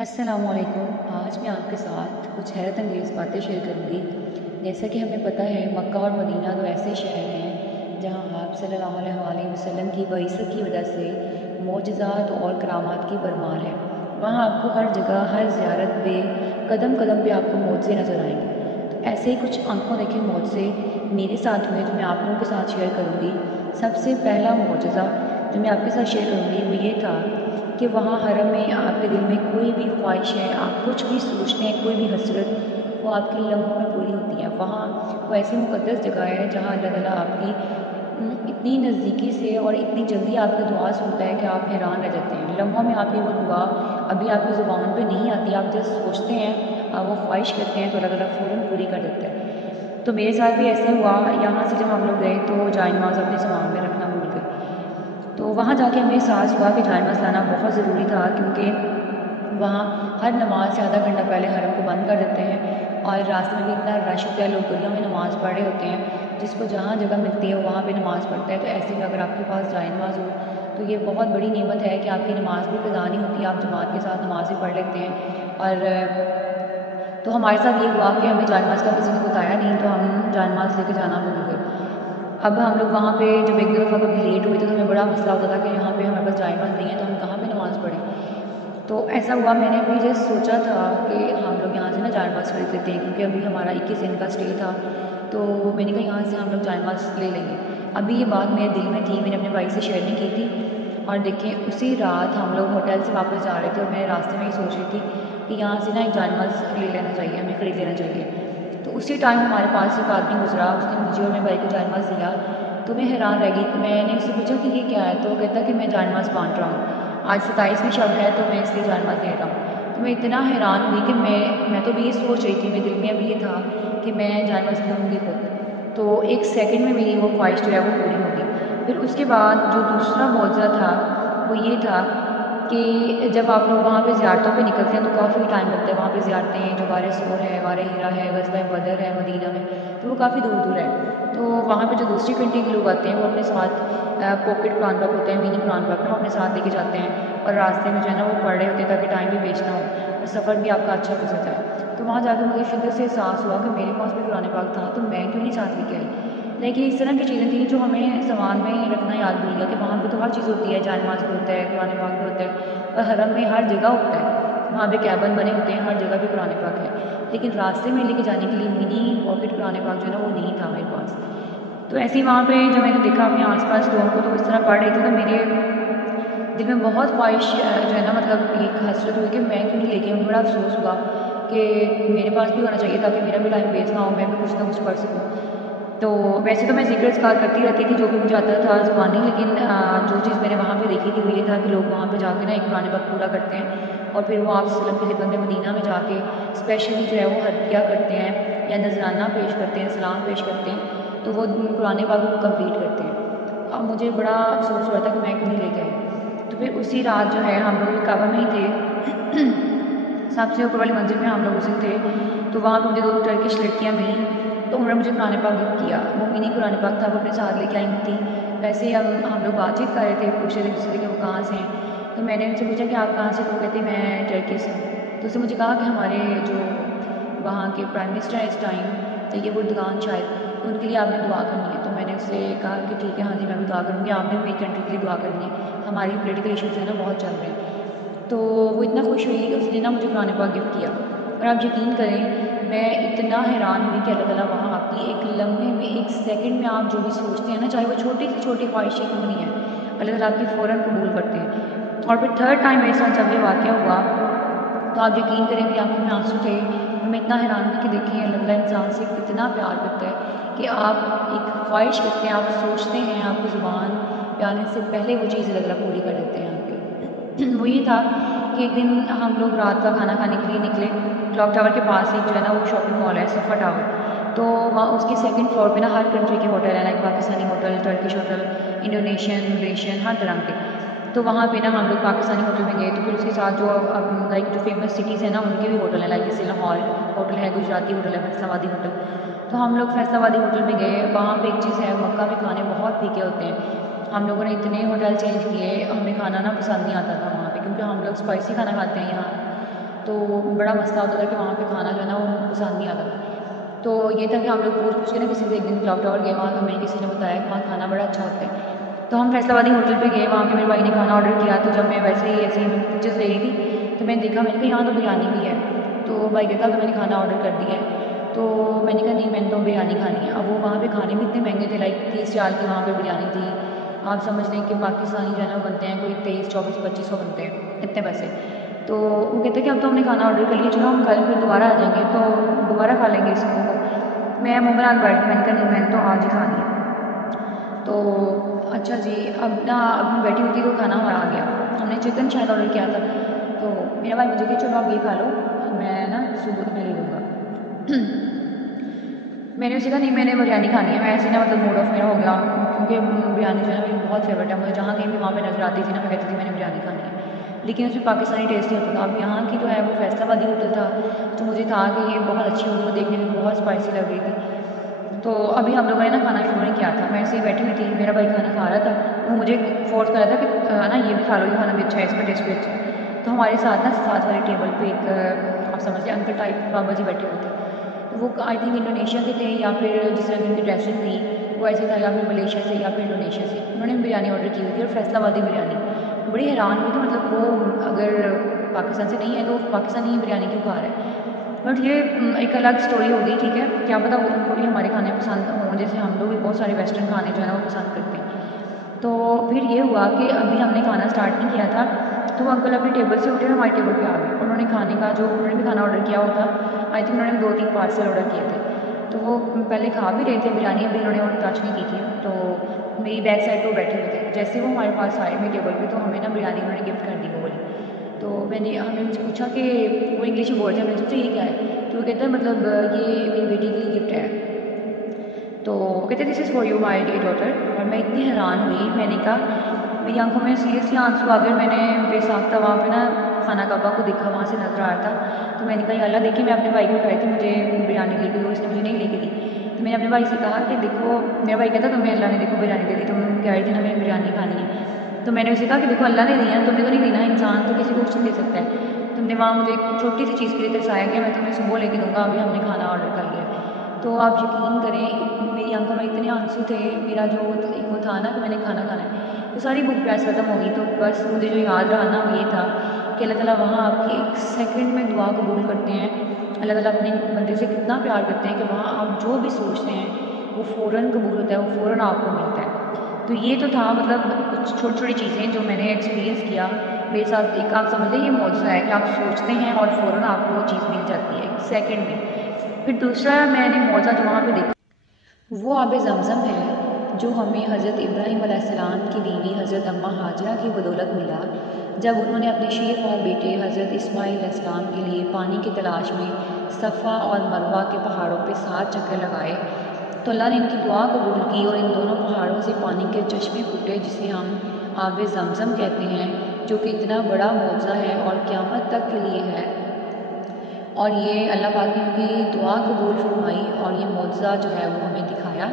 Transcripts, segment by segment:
अस्सलामुअलैकुम। आज मैं आपके साथ कुछ हैरत अंगेज़ बातें शेयर करूँगी। जैसा कि हमें पता है मक्का और मदीना तो ऐसे शहर हैं जहाँ आप सल्लल्लाहु अलैहि वसल्लम की बइसत की वजह से मोजज़ात और करामात की भरमार है। वहाँ आपको हर जगह हर ज़ियारत पे कदम कदम पे आपको मोज़े नज़र आएंगे। तो ऐसे ही कुछ आंखों देखे मोज़े मेरे साथ हुए जो मैं आप लोगों के साथ शेयर करूँगी। सबसे पहला मोजज़ा जो मैं आपके साथ शेयर करूँगी वो ये था कि वहाँ हरम में आपके दिल में कोई भी ख्वाहिश है, आप कुछ भी सोचते हैं, कोई भी हसरत, वो आपके लम्हों में पूरी होती है। वहाँ वो ऐसी मुक़द्दस जगह है जहाँ अल्लाह ताला आपकी इतनी नज़दीकी से और इतनी जल्दी आपकी दुआ सुनता है कि आप हैरान रह जाते हैं। लम्हों में आपकी वो दुआ अभी आपकी ज़ुबान पे नहीं आती, आप जब सोचते हैं, आप वो ख्वाहिश करते हैं तो अल्लाह ताला फ़ौरन पूरी कर देता है। तो मेरे साथ भी ऐसे हुआ। यहाँ से जब हम लोग गए तो जाए नमाज़ अपने सामान में रखना भूल गए। तो वहाँ जाके हमें एहसास हुआ कि जाए नमाज़ लाना बहुत ज़रूरी था, क्योंकि वहाँ हर नमाज से आधा घंटा पहले हरम को बंद कर देते हैं और रास्ते में भी इतना रश होता है, लोग गलियों में नमाज़ पढ़ रहे होते हैं, जिसको जहाँ जगह मिलती है वहाँ पे नमाज़ पढ़ता है। तो ऐसे में अगर आपके पास जाए नमाज़ हो तो ये बहुत बड़ी नेमत है कि आपकी नमाज़ भी कज़ा नहीं होती, आप जमात के साथ नमाज़ भी पढ़ लेते हैं। और तो हमारे साथ ये हुआ कि हमें जाए नमाज़ का किसी ने बताया नहीं, तो हम जाए नमाज़ लेके जाना भूल गए। अब हम लोग वहाँ पे जब एक दफ़ा कभी लेट हुए तो हमें बड़ा मसला होता था कि यहाँ पे हमारे पास जाए नमाज़ नहीं है, तो हम कहाँ पे नमाज़ पढ़ें। तो ऐसा हुआ, मैंने अभी जस्ट सोचा था कि हम लोग यहाँ से ना जाए नमाज़ खरीद लेते हैं, क्योंकि अभी हमारा 21 दिन का स्टे था। तो मैंने कहा यहाँ से हम लोग जाए नमाज़ ले लेंगे। अभी ये बात मेरे दिल में थी, मैंने अपने भाई से शेयर नहीं की थी। और देखें उसी रात हम लोग होटल से वापस जा रहे थे और मैं रास्ते में ही सोच रही थी कि यहाँ से ना एक जाए नमाज़ ले लेना चाहिए, हमें ख़रीद लेना चाहिए। तो उसी टाइम हमारे पास एक आदमी गुजरा, उसने मुझे और मेरे भाई को जाए नमाज़ दिया। तो मैं हैरान रह गई। मैंने उससे पूछा कि ये क्या है, तो वो कहता कि मैं जाए नमाज़ बांट रहा हूँ, आज 27वीं शब है तो मैं इसलिए जाए नमाज़ दे रहा हूँ। तो मैं इतना हैरान हुई कि मैं तो भी ये सोच रही थी, मेरे दिल में अभी ये था कि मैं जाए नमाज़ लूँगी खुद। तो एक सेकंड में मेरी वो ख्वाहिश जो है वो पूरी होगी। फिर उसके बाद जो दूसरा मौज़ा था वो ये था कि जब आप लोग वहाँ पे ज़ियारतों पे निकलते हैं तो काफ़ी टाइम लगता है। वहाँ पे ज़ियारतें जो वारे सूर है, वारे हीरा है, ग़ज़वा बदर है मदीना में, तो वो काफ़ी दूर दूर है। तो वहाँ पे जो दूसरी कंट्री के लोग आते हैं वो अपने साथ पॉकेट कुरान पाक होते हैं, मिनी कुरान पाक ना अपने साथ लेके जाते हैं और रास्ते में जो है ना वो पढ़ रहे होते हैं ताकि टाइम भी वेस्ट ना हो और सफ़र भी आपका अच्छा गुजर जाए। तो वहाँ जाकर मुझे शिद्दत से एहसास हुआ कि मेरे पास भी कुरान पाक था, तो मैं क्यों नहीं साथ लेके आई। लेकिन इस तरह की चीज़ें थी जो हमें सामान में रखना याद भूल गया कि वहाँ पे तो हर चीज़ होती है, जाए नमाज़ भी होता है, कुरान पाक भी होता है और हरम में हर जगह होता है। वहाँ पे कैबिन बने होते हैं, हर जगह पे कुरान पाक है, लेकिन रास्ते में लेके जाने के लिए मिनी पॉकेट कुरान पाक जो है ना वो नहीं था मेरे पास। तो ऐसे ही वहाँ पे जब मैंने देखा अपने आसपास लोगों को तो इस तरह पढ़ रहे थे, तो मेरे दिल में बहुत ख्वाहिश जो है ना मतलब एक हसरत हुई कि मैं क्यों नहीं लेके आई। बड़ा अफसोस हुआ कि मेरे पास भी होना चाहिए ताकि मेरा भी टाइम वेस्ट ना हो, मैं भी कुछ ना कुछ पढ़ सकूँ। तो वैसे तो मैं ज़िक्र अस्कार करती रहती थी जो भी मुझे आता था ज़ुबानी, लेकिन जो चीज़ मैंने वहाँ पे देखी थी वो ये था कि लोग वहाँ पे जाके ना एक कुरान पाक पूरा करते हैं और फिर वो आप सल्लम की खिदमत में मदीना में जाके स्पेशली जो है वो हदिया करते हैं या नजराना पेश करते हैं, सलाम पेश करते हैं, तो वो कुरान पाक को कंप्लीट करते हैं। अब मुझे बड़ा अफसोस हुआ था कि मैं क्यों नहीं लेके आई। तो फिर उसी रात जो है हम लोग काबा में ही थे सबसे ऊपर वाली मंजिल में हम लोग उसी थे। तो वहाँ पर मुझे 2 टर्किश लड़कियाँ मिली, तो उन्होंने मुझे कुरान पाक गिफ्ट किया। वो मिनी कुरान पाक था, वो अपने साथ लेके आई थी। वैसे ही हम लोग बातचीत कर रहे थे, पूछ रहे थे दूसरे कि वो कहाँ से हैं। तो मैंने उनसे पूछा कि आप कहाँ से, तो कहते मैं टर्की से। तो उसने मुझे कहा कि हमारे जो वहाँ के प्राइम मिनिस्टर हैं इस टाइम, तो ये बुर्दगान शायद, उनके लिए आपने दुआ करनी है। तो मैंने उससे कहा कि ठीक है, हाँ जी मैं भी दुआ करूँगी, आपने मेरी कंट्री के लिए दुआ करनी है, हमारी पोलिटिकल इशूज़ जो है ना बहुत चल रहे हैं। तो वो इतना खुश हुई कि उसने ना मुझे कुरान पाक गिफ्ट किया। और आप यकीन करें मैं इतना हैरान हुई कि अल्लाह ताला वहाँ आपकी एक लम्हे में, एक सेकंड में आप जो भी सोचते हैं ना, चाहे वो छोटी से छोटी ख्वाहिशें क्यों नहीं है, अल्लाह ताला आपकी फ़ौरन कबूल करते हैं। और फिर थर्ड टाइम मेरे साथ जब ये वाक़या हुआ तो आप यकीन करें कि आंखों में आंसू थे और मैं इतना हैरान हुई कि देखिए अल्लाह ताला इंसान से कितना प्यार करता है कि आप एक ख्वाहिश करते हैं, आप सोचते हैं, आपकी ज़ुबान पे आने से पहले वो चीज़ अल्लाह ताला पूरी कर देते हैं आपके। वो ये था कि एक दिन हम लोग रात का खाना खाने के लिए निकले। क्लॉक टावर के पास एक जो है ना वो शॉपिंग मॉल है सफ़ा टावर, तो वहाँ उसके सेकंड फ्लोर पे ना हर कंट्री के होटल है, like Pakistani hotel, Turkish hotel, Indonesian, Malaysian, हर तरह के। तो वहाँ पे ना हम लोग पाकिस्तानी होटल में गए, तो फिर उसके साथ जो लाइक जो फेमस सिटीज़ है ना उनके भी होटल हैं, लाइक जैसे लाहौर होटल है, गुजराती होटल है, फैसलाबादी होटल। तो हम लोग फैसलाबादी होटल में गए। वहाँ पे एक चीज़ है, मक्का में खाने बहुत फीके होते हैं। हम लोगों ने इतने होटल चेंज किए, हमें खाना ना पसंद नहीं आता था वहाँ पे, क्योंकि हम लोग स्पाइसी खाना खाते हैं यहाँ। तो बड़ा मसला होता था कि वहाँ पे खाना जो है ना वो पसंद नहीं आता था। तो ये था कि हम लोग पूछ के ना किसी से एक दिन क्लॉक टावर गए, वहाँ तो हमें किसी ने बताया कि वहाँ खाना बड़ा अच्छा होता है। तो हम फैसलाबादी होटल पे गए, वहाँ पे मेरे भाई ने खाना ऑर्डर किया। तो जब मैं वैसे ही ऐसे ही पिक्चर्स ले रही थी तो मैंने देखा, मैंने कहा यहाँ तो बिरयानी भी है। तो भाई कहता तो मैंने खाना ऑर्डर कर दिया है। तो मैंने कहा नहीं, मैंने तो बिरयानी खानी है। अब वो वहाँ पे खाने भी इतने महंगे थे, लाइक 30 रियाल की वहाँ पे बिरयानी थी। आप समझ लें कि पाकिस्तानी जो है ना बनते हैं कोई 23, 24, 2500 बनते हैं, इतने पैसे। तो वो कहते हैं कि अब तो हमने खाना ऑर्डर कर लिया, चलो हम कल फिर दोबारा आ जाएंगे तो दोबारा खा लेंगे इसको। मैं मुँह बना के बैठी, मैंने कहा नहीं, मैंने तो आज ही खानी है। तो अच्छा जी, अब मैं बैठी हुई थी तो खाना हमारा आ गया। हमने चिकन शायद ऑर्डर किया था। तो मेरा भाई मुझे कहा चलो आप ये खा लो, मैं ना सुबह में ले लूँगा। मैंने उसे कहा नहीं, मैंने बिरयानी खानी है। मैं ऐसे ना मतलब मूड ऑफ मेरा हो गया, क्योंकि बिरयानी जो है ना मेरी बहुत फेवरेट है। मुझे जहाँ कहीं भी वहाँ पे नजर आती थी ना, मैं कहती थी मैंने बिरयानी खानी है, लेकिन उसमें पाकिस्तानी टेस्ट नहीं होता था। अब यहाँ की जो है वो फैसलाबादी होटल था, तो मुझे था कि ये बहुत अच्छी होगी, वो देखने में बहुत स्पाइसी लग रही थी। तो अभी हम लोगों ने ना खाना शुरू नहीं किया था, मैं ऐसे ही बैठी हुई थी, मेरा भाई खाना खा रहा था। वो मुझे फोर्स कर रहा था कि ना ये भी खा लो, ये खाना भी अच्छा है, इसका टेस्ट भी अच्छा है। तो हमारे साथ ना साथ वाले टेबल पे एक आप समझ लें अंकल टाइप बाबा जी बैठे हुए थे। तो वो आई थिंक इंडोनेशिया के थे, या फिर जिस तरह की उनकी ड्रेसिंग थी वो ऐसे था, या फिर मलेशिया से या फिर इंडोनेशिया से। उन्होंने बिरयानी ऑर्डर की हुई थी, और फैसलाबादी बिरयानी। बड़ी हैरान हुई थी, मतलब वो अगर पाकिस्तान से नहीं है तो पाकिस्तानी बिरयानी क्यों खा रहे हैं। बट ये एक अलग स्टोरी होगी, ठीक है, क्या पता उनको भी हमारे खाने पसंद हों, जैसे हम लोग भी बहुत सारे वेस्टर्न खाने जो है ना वो पसंद करते हैं। तो फिर ये हुआ कि अभी हमने खाना स्टार्ट नहीं किया था, तो वो अंकल अपने टेबल से उठे, हमारे टेबल पे आ गए। उन्होंने खाने का जो उन्होंने भी खाना ऑर्डर किया हुआ था, आई थिंक उन्होंने 2-3 पार्सल ऑर्डर किए थे। तो वो पहले खा भी रहे थे बिरयानी, अभी उन्होंने और टच नहीं की थी। तो मेरी बैक साइड पर बैठे हुए थे, जैसे वो हमारे पास आए मेरे टेबल पर, तो हमें ना बिरयानी उन्होंने गिफ्ट कर दी वो वाली। तो हमने उनसे पूछा कि वो इंग्लिश में बोलते हैं, मैंने सोचा ये क्या है। तो वो कहते हैं मतलब ये मेरी बेटी के लिए गिफ्ट है। तो कहते this is for you my dear daughter. और मैं इतनी हैरान हुई, मैंने कहा मेरी आंखों में सीरियसली आंसू आ गए। मैंने बेसाख्ता वहाँ पे ना खाना कब्बा को देखा, वहाँ से नजर आ रहा था। तो मैंने कहा अल्लाह, देखिए मैं अपने भाई को कह रही थी मुझे बिरयानी लेके दो, इसने मुझे नहीं लेके दी। तो मैंने अपने भाई से कहा कि देखो, मेरा भाई कहता तुम्हें अल्लाह ने देखो बिरयानी दे दी, तुम कह रही थी ना हमें बिरयानी खानी है। तो मैंने उसे कहा कि देखो अल्लाह ने दी है, तुमने तो नहीं दी ना, इंसान तो किसी को कुछ नहीं दे सकता है। तुमने वहाँ मुझे एक छोटी सी चीज़ के लिए तरसाया कि मैं तुम्हें सुबह लेके दूँगा, अभी हमने खाना ऑर्डर कर लिया। तो आप यकीन करें मेरी आंखों में इतने आंसू थे, मेरा जो एक वो था ना कि मैंने खाना खाना है, तो सारी भूख प्यास खत्म हो गई। तो बस मुझे जो याद रहा ना वो ये था कि अल्लाह ताला वहाँ आपकी एक सेकंड में दुआ कबूल करते हैं। अल्लाह ताला अपने बंदे से कितना प्यार करते हैं कि वहाँ आप जो भी सोचते हैं वो फ़ौरन कबूल होता है, वो फ़ौरन आपको मिलता है। तो ये तो था मतलब कुछ छोटी छोटी चीज़ें जो मैंने एक्सपीरियंस किया मेरे साथ। एक आप समझ लें ये मौजूद है कि आप सोचते हैं और फ़ौरन आपको वो चीज़ मिल जाती है सेकंड में। फिर दूसरा मैंने मौजा जो वहाँ पे देखा वो आब ज़मज़म है, जो हमें हज़रत इब्राहीम अलैहिस्सलाम की बीवी हज़रत अम्मा हाजरा की बदौलत मिला, जब उन्होंने अपने शेख और बेटे हज़रत इस्माईल अलैहिस्सलाम के लिए पानी की तलाश में सफ़ा और मरवा के पहाड़ों पे 7 चक्कर लगाए। तो अल्लाह ने इनकी दुआ कबूल की और इन दोनों पहाड़ों से पानी के चश्मे फूटे, जिसे हम आब ज़मज़म कहते हैं, जो कि इतना बड़ा मौज़ा है और क़यामत तक के लिए है। और ये अल्लाह पाक ने उनकी दुआ कबूल फरमाई और ये मौज़ा जो है वो हमें दिखाया।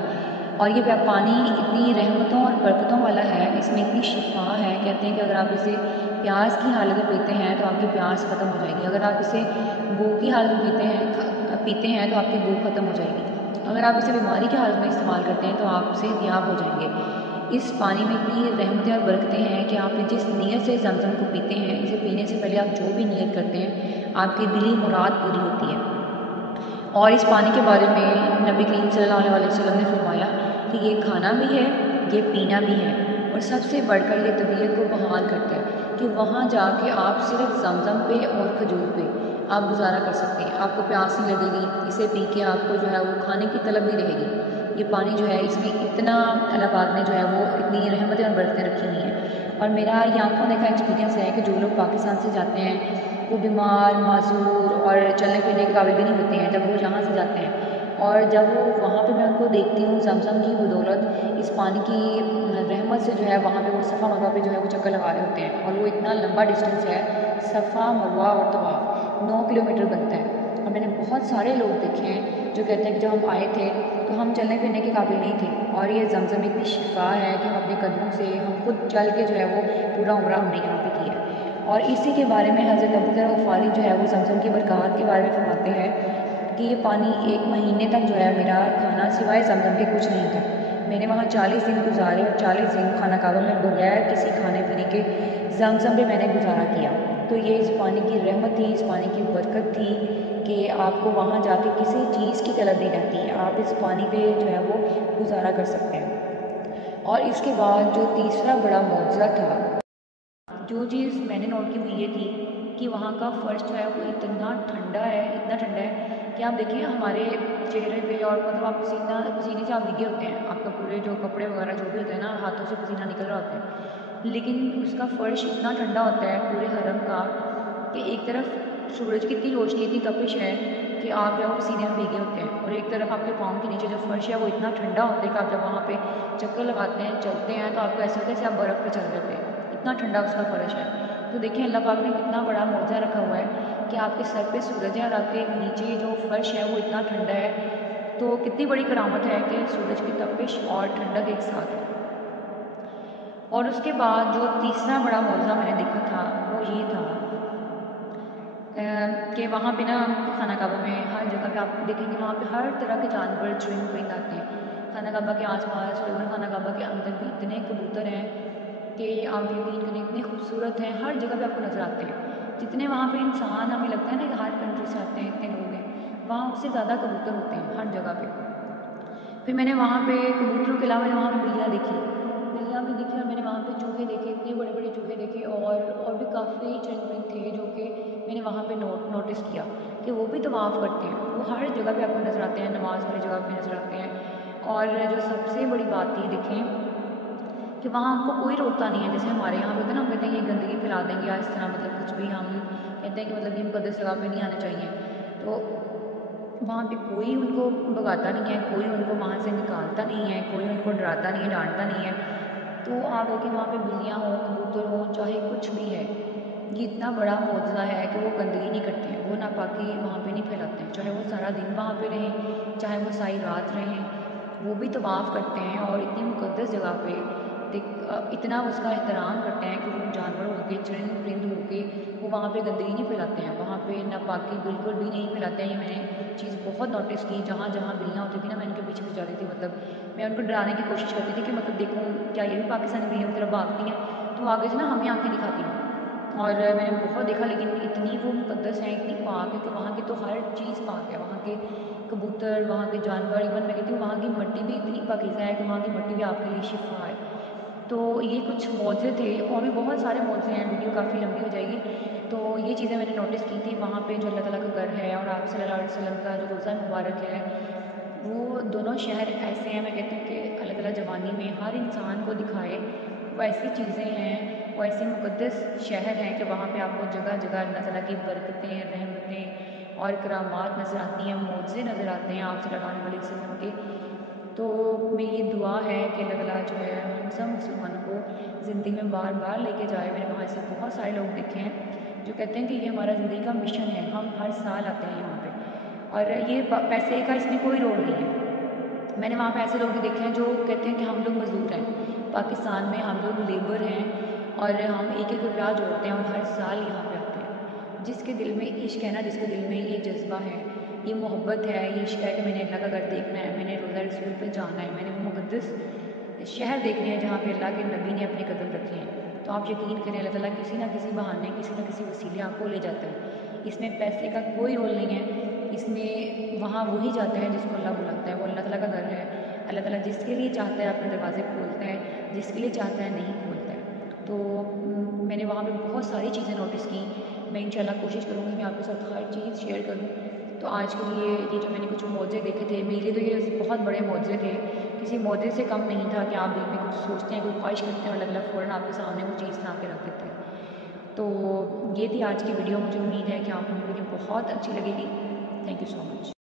और ये पानी इतनी रहमतों और बरकतों वाला है, इसमें इतनी शिफा है। कहते हैं कि अगर आप इसे प्यास की हालत में पीते हैं तो आपकी प्यास ख़त्म हो जाएगी, अगर आप इसे भूख की हालत में पीते हैं तो आपकी भूख ख़त्म हो जाएगी, अगर आप इसे बीमारी की हालत में इस्तेमाल करते हैं तो आप सेहतयाब हो जाएंगे। इस पानी में इतनी रहमतें और बरकतें हैं कि आप जिस नीयत से ज़मज़म को पीते हैं, इसे पीने से पहले आप जो भी नीयत करते हैं आपकी दिली मुराद पूरी होती है। और इस पानी के बारे में नबी करीम सल्लल्लाहु अलैहि वसल्लम ने फरमाया कि ये खाना भी है, ये पीना भी है, और सबसे बढ़कर ये तबीयत को बहाल करता है कि वहाँ जाके आप सिर्फ ज़मज़म पे और खजूर पे आप गुजारा कर सकते हैं। आपको प्यास नहीं लगेगी, इसे पी के आपको जो है वो खाने की तलब नहीं रहेगी। ये पानी जो है इसमें इतना अल्लाह पाक ने जो है वो इतनी रहमतें और बरकतें रखी हुई हैं। और मेरा ये आंखों देखा एक्सपीरियंस है कि जो लोग पाकिस्तान से जाते हैं वो बीमार, माजूर और चलने फिरने के काबिल भी नहीं होते हैं जब वो यहाँ से जाते हैं। और जब वो वहाँ पे मैं उनको देखती हूँ ज़मज़म की बदौलत इस पानी की रहमत से जो है वहाँ पे वो सफ़ा मरवा पे जो है वो चक्कर लगा रहे होते हैं। और वो इतना लंबा डिस्टेंस है, सफ़ा मरवा और तवाफ़ 9 किलोमीटर बनता है। और मैंने बहुत सारे लोग देखे हैं जो कहते हैं कि जब हम आए थे तो हम चलने फिरने के काबिल नहीं थे, और ये ज़मज़म इतनी शिफा है कि हम अपने कदमों से हम खुद चल के जो है वो पूरा उम्रा हमने यहाँ पे किया है। और इसी के बारे में हज़रत अबू ज़र ग़फ़ारी जो है वो ज़मज़म की बरक़ात के बारे में फरमाते हैं कि ये पानी 1 महीने तक जो है मेरा खाना सिवाय ज़मज़म के कुछ नहीं था। मैंने वहाँ 40 दिन गुजारे और 40 दिन खाना काबा में बगैर किसी खाने पीने के ज़मज़म पे मैंने गुजारा किया। तो ये इस पानी की रहमत थी, इस पानी की बरकत थी कि आपको वहाँ जाके किसी चीज़ की तलब नहीं रहती है, आप इस पानी पे जो है वो गुजारा कर सकते हैं। और इसके बाद जो तीसरा बड़ा मौज़ा था, जो चीज़ मैंने नोट की वो ये थी कि वहाँ का फ़र्श जो है वो इतना ठंडा है, इतना ठंडा है कि आप देखिए हमारे चेहरे पे और मतलब आप पसीने से आप भीगे होते हैं, आपका पूरे जो कपड़े वगैरह जो भी होते हैं ना, हाथों से पसीना निकल रहा होता है, लेकिन उसका फ़र्श इतना ठंडा होता है पूरे हरम का कि एक तरफ सूरज की इतनी रोशनी, इतनी तपिश है कि आप जो है पसीने में भीगे होते हैं, और एक तरफ आपके पाँव के नीचे जो फ़र्श है वो इतना ठंडा होता है कि आप जब वहाँ पे चक्कर लगाते हैं, चलते हैं, तो आपको ऐसा होता है जैसे आप बर्फ़ पे चल रहे होते हैं, इतना ठंडा उसका फ़र्श है। तो देखिए अल्लाह पाक ने कितना बड़ा मौज़ा रखा हुआ है कि आपके सर पे सूरज है और आपके नीचे जो फ़र्श है वो इतना ठंडा है। तो कितनी बड़ी करामत है कि सूरज की तपिश और ठंडक एक साथ है। और उसके बाद जो तीसरा बड़ा मौज़ा मैंने देखा था वो ये था कि वहाँ पे ना खाना काबा में हर जगह पे आप देखेंगे वहाँ पे हर तरह के जानवर चुनिंद परिंद आते हैं। खाना काबा के आस-पास और खाना काबा के अंदर भी इतने कबूतर हैं कि आप यकीन करें इतने खूबसूरत हैं, हर जगह पे आपको नज़र आते हैं। जितने वहाँ पे इंसान हमें लगता है ना कि हर कंट्री से आते हैं, इतने लोग हैं, वहाँ उससे ज़्यादा कबूतर होते हैं हर जगह पे। फिर मैंने वहाँ पे कबूतरों के अलावा मैंने वहाँ पे बिल्लियाँ देखी भी देखी और मैंने वहाँ पे चूहे देखे, इतने बड़े बड़े चूहे देखे, और भी काफ़ी चरिंद परिंद थे जो कि मैंने वहाँ पे नोटिस किया कि वो भी तवाफ़ करते हैं, वो हर जगह पे आपको नज़र आते हैं, नमाज वाली जगह पे नज़र आते हैं। और जो सबसे बड़ी बात ये देखें कि वहाँ हमको कोई रोकता नहीं है, जैसे हमारे यहाँ पे होता है ना, हम कहते हैं ये गंदगी फैला देंगे या इस तरह, मतलब कुछ भी हम कहते हैं कि मतलब ये मुक़द्दस जगह पे नहीं आना चाहिए, तो वहाँ पे कोई उनको भगाता नहीं है, कोई उनको वहाँ से निकालता नहीं है, कोई उनको डराता नहीं है, डांटता नहीं है। तो आप देखिए वहाँ पे बिल्लियाँ हों, कबूतर हों, चाहे कुछ भी है, ये इतना बड़ा मौज़ा है कि वो गंदगी नहीं करते हैं, वो नापाकी वहाँ पे नहीं फैलाते हैं, चाहे वो सारा दिन वहाँ पे रहें, चाहे वो सारी रात रहें, वो भी तवाफ़ करते हैं और इतनी मुक़द्दस जगह पे इतना उसका एहतराम करते हैं कि वो जानवर होके, चरिंद परिंद होके वो वहाँ पे गंदगी नहीं फैलाते हैं, वहाँ पे नापाकी बिल्कुल भी नहीं फैलाते हैं। ये मैंने चीज़ बहुत नोटिस की, जहाँ जहाँ बिल्लियाँ होती थी ना, मैं उनके पीछे पीछे जाती थी, मतलब मैं उनको डराने की कोशिश करती थी कि मतलब देखो क्या ये भी पाकिस्तानी बिल्लियों की तरफ भागती हैं, तो आगे से ना हमें आंखें दिखाती हैं। और मैंने बहुत देखा, लेकिन इतनी वो मुक़द्दस है, इतनी पाक है कि वहाँ की तो हर चीज़ पाक है, वहाँ के कबूतर, वहाँ के जानवर, इवन मैं कहती हूँ वहाँ की मिट्टी भी इतनी पाकीज़ा है कि वहाँ की मिट्टी भी आपके लिए शिफा है। तो ये कुछ मौज़े थे, और भी बहुत सारे मौज़े हैं, वीडियो काफ़ी लंबी हो जाएगी। तो ये चीज़ें मैंने नोटिस की थी वहाँ पे, जो अल्लाह ताला का घर है और आप सल्लल्लाहु अलैहि वसल्लम का जो रोज़ा मुबारक है, वो दोनों शहर ऐसे हैं, मैं कहती हूँ कि अल्लाह ताला जवानी में हर इंसान को दिखाए, वो ऐसी चीज़ें हैं, वो ऐसे मुक़द्दस शहर हैं कि वहाँ पे आपको जगह जगह अल्लाह ताला की बरकतें, रहमतें और करामात नज़र आती हैं, मौज़े नज़र आते हैं आप सल्लल्लाहु अलैहि वसल्लम के। तो मेरी ये दुआ है कि अल्लाह ताला जो है हम सब मुसलमानों को ज़िंदगी में बार बार लेके जाए। मैंने वहाँ से बहुत सारे लोग देखे हैं जो कहते हैं कि ये हमारा ज़िंदगी का मिशन है, हम हर साल आते हैं यहाँ पे, और ये पैसे का इसमें कोई रोल नहीं है। मैंने वहाँ पे ऐसे लोग भी देखे हैं जो कहते हैं कि हम लोग मज़दूर हैं, पाकिस्तान में हम लोग लेबर हैं और हम एक एक रुपया जोड़ते हैं और हर साल यहाँ पे आते हैं। जिसके दिल में इश्क है ना, जिसके दिल में ये जज्बा है, ये मोहब्बत है, ये इश्क है कि मैंने अल्लाह का घर देखना है, मैंने रोज़ा रसूल पे जाना है, मैंने वो मुक़द्दस शहर देखने हैं जहाँ पे अल्लाह के नबी ने अपने कदम रखे हैं, तो आप यकीन करें अल्लाह ताला किसी ना किसी बहाने, किसी ना किसी वसीले आपको ले जाता है। इसमें पैसे का कोई रोल नहीं है, इसमें वहाँ वही जाता है जिसको अल्लाह बुलाता है, वो अल्लाह ताला का घर है। अल्लाह ताला जिसके लिए चाहता है अपने दरवाज़े खोलता है, जिसके लिए चाहता है नहीं खोलता है। तो मैंने वहाँ पे बहुत सारी चीज़ें नोटिस की। मैं इंशाल्लाह कोशिश करूँगी मैं आपके साथ हर चीज़ शेयर करूँ। तो आज के लिए ये जो मैंने कुछ मौज़े देखे थे, मेरे लिए तो ये बहुत बड़े मौज़े थे, किसी मौज़े से कम नहीं था कि आप दिल में कुछ सोचते हैं, कोई ख्वाहिश करते हैं और अल्लाह ताला फ़ौरन आपके सामने वो चीज़ ला के रख देते हैं। तो ये थी आज की वीडियो, मुझे उम्मीद है कि आपको मेरी वीडियो बहुत अच्छी लगेगी। Thank you so much.